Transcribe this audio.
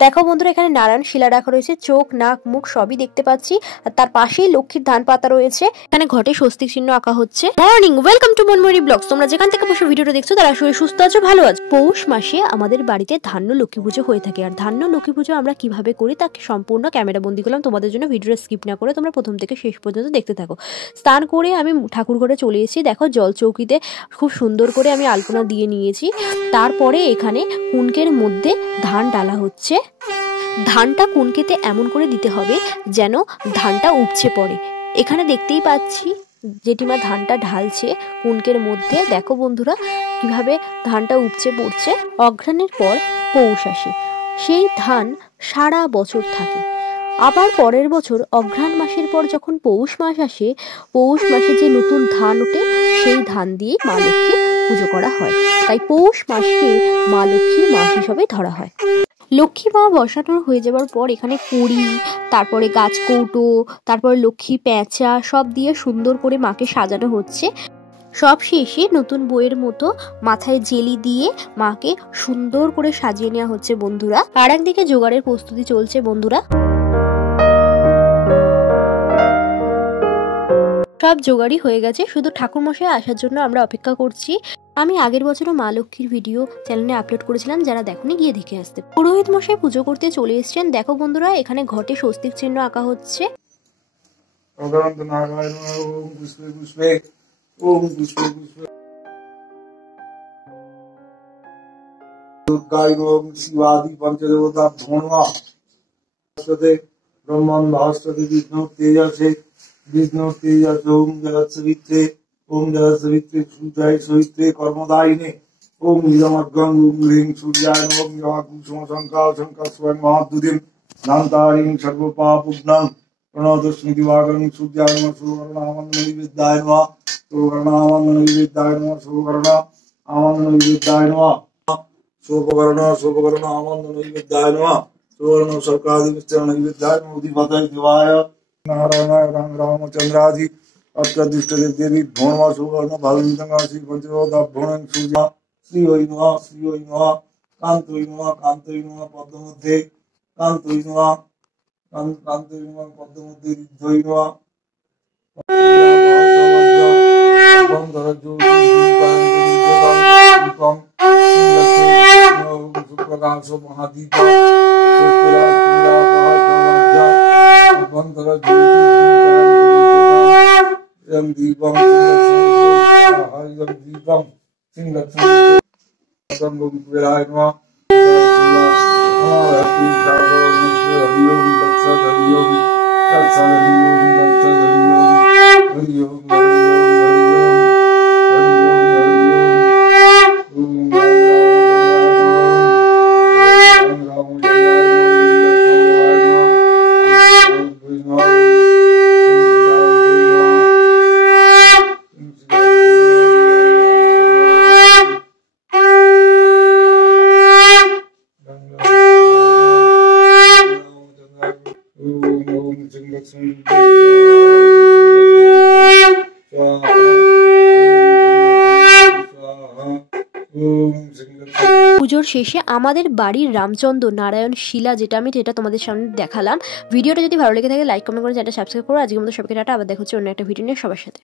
দেখো বন্ধুরা, এখানে নারায়ণ শিলা রাখা রয়েছে, চোখ নাক মুখ সবই দেখতে পাচ্ছি। আর তার পাশেই লক্ষ্মীর ধান পাতা রয়েছে। এখানে ঘটে স্বস্তিক চিহ্ন আঁকা হচ্ছে। Morning, welcome to Monmayuri blogs. তোমরা যেখান থেকে বসে ভিডিওটা দেখছো তারা আসলে সুস্থ আছো, ভালো আছো। পৌষ মাসে আমাদের বাড়িতে ধান্য লক্ষ্মী পুজো হয়ে থাকে। আর ধান্য লক্ষ্মী পুজো আমরা কিভাবে করি তাকে সম্পূর্ণ ক্যামেরা বন্দি করলাম তোমাদের জন্য। ভিডিওটা স্কিপ না করে তোমরা প্রথম থেকে শেষ পর্যন্ত দেখতে থাকো। স্নান করে আমি ঠাকুর ঘরে চলে এসেছি। দেখো জল চৌকিতে খুব সুন্দর করে আমি আলপনা দিয়ে নিয়েছি। তারপরে এখানে কুনকের মধ্যে ধান ডালা হচ্ছে। ধানটা কুনকেতে এমন করে দিতে হবে যেন ধানটা উপচে পড়ে। এখানে দেখতেই পাচ্ছি জেঠিমা ধানটা ঢালছে কুনকের মধ্যে। দেখো বন্ধুরা কিভাবে ধানটা উপচে পড়ছে। অঘ্রাণের পর পৌষ আসে, সেই ধান সারা বছর থাকে। আবার পরের বছর অঘ্রাণ মাসের পর যখন পৌষ মাস আসে, পৌষ মাসে যে নতুন ধান ওঠে সেই ধান দিয়ে মা লক্ষ্মী পুজো করা হয়। তাই পৌষ মাসকে মা লক্ষ্মীর মাস হিসাবে ধরা হয়। লক্ষ্মী মা বসানো হয়ে যাবার পর এখানে কড়ি, তারপরে গাছ কৌটো, তারপরে লক্ষ্মী প্যাঁচা সব দিয়ে সুন্দর করে মাকে সাজানো হচ্ছে। সব শেষে নতুন বইয়ের মতো মাথায় জেলি দিয়ে মাকে সুন্দর করে সাজিয়ে নেওয়া হচ্ছে বন্ধুরা। আর একদিকে জোগাড়ের প্রস্তুতি চলছে বন্ধুরা। সব জোগাড়ি হয়ে গেছে, শুধু ঠাকুরমশাই আসার জন্য আমরা অপেক্ষা করছি। আমি আগের বছরও মা লক্ষ্মীর ভিডিও চ্যানেলে আপলোড করেছিলাম, যারা দেখোনি গিয়ে দেখে আসতে। পুরোহিত মশাই পুজো করতে চলে এসেছেন। দেখো বন্ধুরা এখানে ঘটে স্বস্তিক চিহ্ন আঁকা হচ্ছে। শিবাদি পঞ্চদেবতা ব্রহ্মণ ভাস্বতে বিষ্ণু তেজসে বিষ্ণু তেজস ওম জগৎ সবিত্রে ওম জগৎ সবিত্রে সূর্যায় সবিত্রে কর্মদায়িনে ওম নিরমগ্গং ওম হ্রিং সূর্যায় ওম কুসুম শঙ্কাল শঙ্কর স্বয়ং মহাদ্যুতিম নান্তারিং সর্বপাপুগ্নং প্রণতস্মি দিবাকরং সূর্যায় নমঃ সুবর্ণামন্ডলবিদ্যায় নমঃ সুবর্ণামন্ডলবিদ্যায় নমঃ সুবর্ণামন্ডলবিদ্যায় নমঃ সুবর্ণামন্ডলবিদ্যায় নমঃ सुवर्ण सरकादिविद्याय मोदीपतये देवाय नारायणाय रामचंद्रादि अष्टदिष्ट देवी भोणवा सुवर्ण भालुंदंगासी पंचवदा भोणं सूर्या श्री ओय नमः कांतोय नमः पद्ममध्ये कांतोय नमः पद्ममध्ये रिद्धोय नमः बंधर ज्योति प्रकाश महादीप পুজোর শেষে আমাদের বাড়ির রামচন্দ্র নারায়ণ শিলা যেটা আমি সেটা তোমাদের সামনে দেখালাম। ভিডিওটা যদি ভালো লেগে থাকে লাইক কমেন্ট করে চ্যানেলটা সাবস্ক্রাইব করো। আজকের মতো সবাইকে টাটা, আবার দেখা হচ্ছে অন্য একটা ভিডিও নিয়ে সবার সাথে।